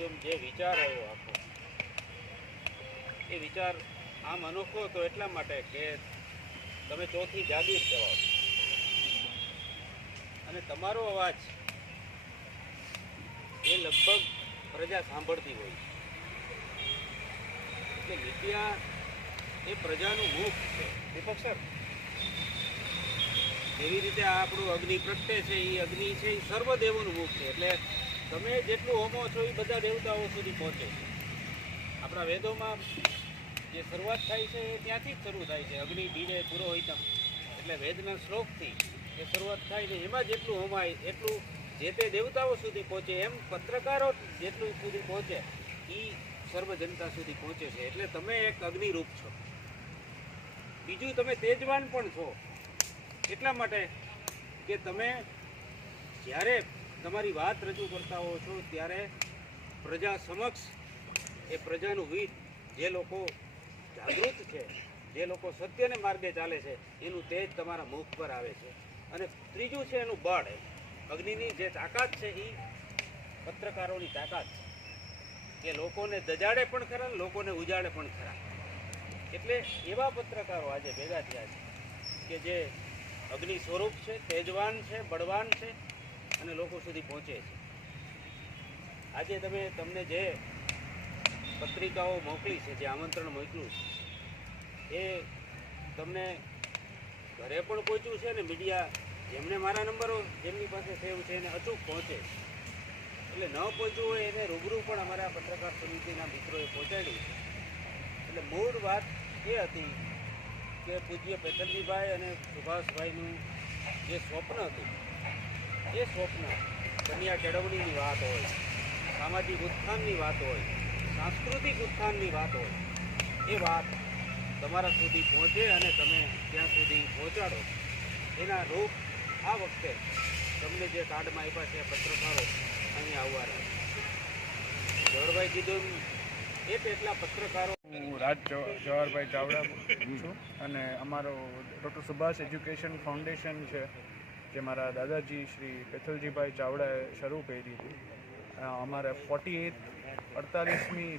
કીધું જે વિચાર આવ્યો આખો એ વિચાર આમ અનોખો તો એટલા માટે કે તમે ચોથી જાગીર કહેવાઓ અને તમારો અવાજ એ લગભગ પ્રજા સાંભળતી હોય એટલે મીડિયા એ પ્રજાનું મુખ છે. દીપક સર, એવી રીતે આ આપણું અગ્નિ પ્રગટે છે, એ અગ્નિ છે એ સર્વદેવોનું મુખ છે. એટલે તમે જેટલું હોમો છો એ બધા દેવતાઓ સુધી પહોંચે છે. આપણા વેદોમાં જે શરૂઆત થાય છે એ ત્યાંથી જ શરૂ થાય છે. અગ્નિ બીજે પુરોહિતમ એટલે વેદના શ્લોકથી એ શરૂઆત થાય ને એમાં જેટલું હોમાય એટલું જે તે દેવતાઓ સુધી પહોંચે. એમ પત્રકારો જેટલું સુધી પહોંચે એ સર્વ જનતા સુધી પહોંચે છે. એટલે તમે એક અગ્નિરૂપ છો. બીજું તમે તેજવાન પણ છો એટલા માટે કે તમે જ્યારે તમારી વાત રજૂ કરતા હો છો ત્યારે પ્રજા સમક્ષ એ પ્રજાનું હિત, જે લોકો જાગૃત છે, જે લોકો સત્યને માર્ગે ચાલે છે, એનું તેજ તમારા મુખ પર આવે છે. અને ત્રીજું છે એનું બળ. અગ્નિની જે તાકાત છે એ પત્રકારોની તાકાત છે કે લોકોને દજાડે પણ ખરા, લોકોને ઉજાડે પણ ખરા. એટલે એવા પત્રકારો આજે ભેગા થયા છે કે જે અગ્નિ સ્વરૂપ છે, તેજવાન છે, બળવાન છે અને લોકો સુધી પહોંચે છે. આજે તમને જે પત્રિકાઓ મોકલી છે, જે આમંત્રણ મોકલ્યું છે એ તમને ઘરે પણ પહોંચ્યું છે ને મીડિયા જેમને મારા નંબરો જેમની પાસે સેવ છે એને અચૂક પહોંચે. એટલે ન પહોંચ્યું હોય એને રૂબરૂ પણ અમારા પત્રકાર સમિતિના મિત્રોએ પહોંચાડ્યું. એટલે મૂળ વાત એ હતી કે પૂજ્ય પેથલજીભાઈ અને સુભાષભાઈનું જે સ્વપ્ન હતું એ સ્વપ્ન કન્યા કેળવણીની વાત હોય, સામાજિક ઉત્થાનની વાત હોય, સાંસ્કૃતિક ઉત્થાનની વાત હોય, એ વાત તમારા સુધી પહોંચે અને તમે ત્યાં સુધી પહોંચાડો. એના રૂપ આ વખતે તમને જે કાર્ડમાં આપ્યા છે પત્રકારો અહીં આવવાના. જવહરભાઈ કીધું એટલા પત્રકારો. હું જવાહરભાઈ ચાવડા છું અને અમારો ડૉક્ટર સુભાષ એજ્યુકેશન ફાઉન્ડેશન છે જે મારા દાદાજી શ્રી પેથલજીભાઈ ચાવડાએ શરૂ કરી હતી. અમારે 48મી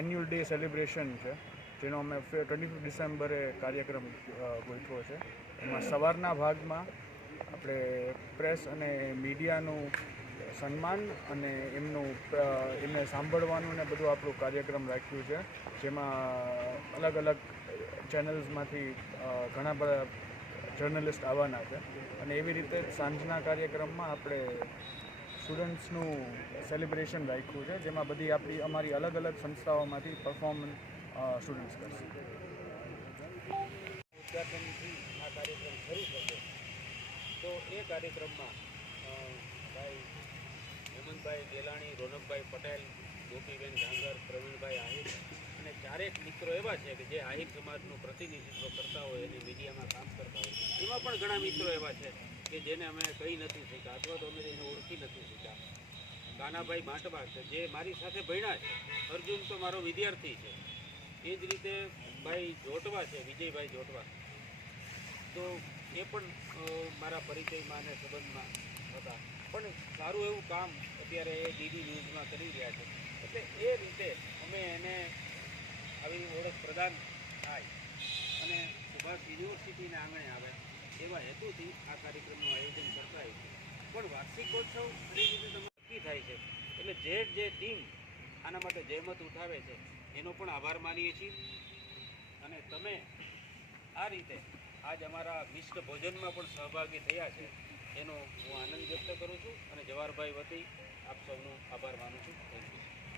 એન્યુઅલ ડે સેલિબ્રેશન છે, જેનો અમે 25 ડિસેમ્બરે કાર્યક્રમ ગોઠવો છે. એમાં સવારના ભાગમાં આપણે પ્રેસ અને મીડિયાનું સન્માન અને એમને સાંભળવાનું ને બધું આપણું કાર્યક્રમ રાખ્યું છે, જેમાં અલગ અલગ ચેનલ્સમાંથી ઘણા બધા જર્નલિસ્ટ આવવાના છે. અને એવી રીતે સાંજના કાર્યક્રમમાં આપણે સ્ટુડન્ટ્સનું સેલિબ્રેશન રાખ્યું છે, જેમાં બધી અમારી અલગ અલગ સંસ્થાઓમાંથી પરફોર્મન્સ સ્ટુડન્ટ્સ કરશે. ઉદ્ઘાટનથી આ કાર્યક્રમ શરૂ થશે તો એ કાર્યક્રમમાં ભાઈ હેમંતભાઈ ગેલાણી, રોનકભાઈ પટેલ, ગોપીબેન ડાંગર, પ્રવીણભાઈ આહિર અને ચારેક મિત્રો એવા છે કે જે આહિર સમાજનું પ્રતિનિધિત્વ કરતા હોય અને મીડિયામાં કામ કરતા હોય. એમાં પણ ઘણા મિત્રો એવા છે કે જેને અમે કહી નથી શક્યા અથવા તો અમે એને ઓળખી નથી શક્યા. કાનાભાઈ માટવા છે જે મારી સાથે ભણ્યા છે. અર્જુન તો મારો વિદ્યાર્થી છે. એ જ રીતે ભાઈ જોટવા છે, વિજયભાઈ જોટવા, તો એ પણ મારા પરિચયમાં અને સંબંધમાં હતા. પણ સારું એવું કામ અત્યારે એ ડીડી ન્યૂઝમાં કરી રહ્યા છે. એટલે એ રીતે અમે એને આવી ઓળખ પ્રદાન થાય અને સુભાષ યુનિવર્સિટીને આંગણે આવે એવા હેતુથી આ કાર્યક્રમનું આયોજન કરતા હોય છે. પણ વાર્ષિકોત્સવ એ રીતે નક્કી થાય છે. એટલે જે ટીમ આના માટે જહેમત ઉઠાવે છે એનો પણ આભાર માનીએ છીએ. અને તમે આ રીતે આજ અમારા મિષ્ટ ભોજનમાં પણ સહભાગી થયા છે એનો હું આનંદ વ્યક્ત કરું છું અને જવાહરભાઈ વતી આપ સૌનો આભાર માનું છું. Thank you.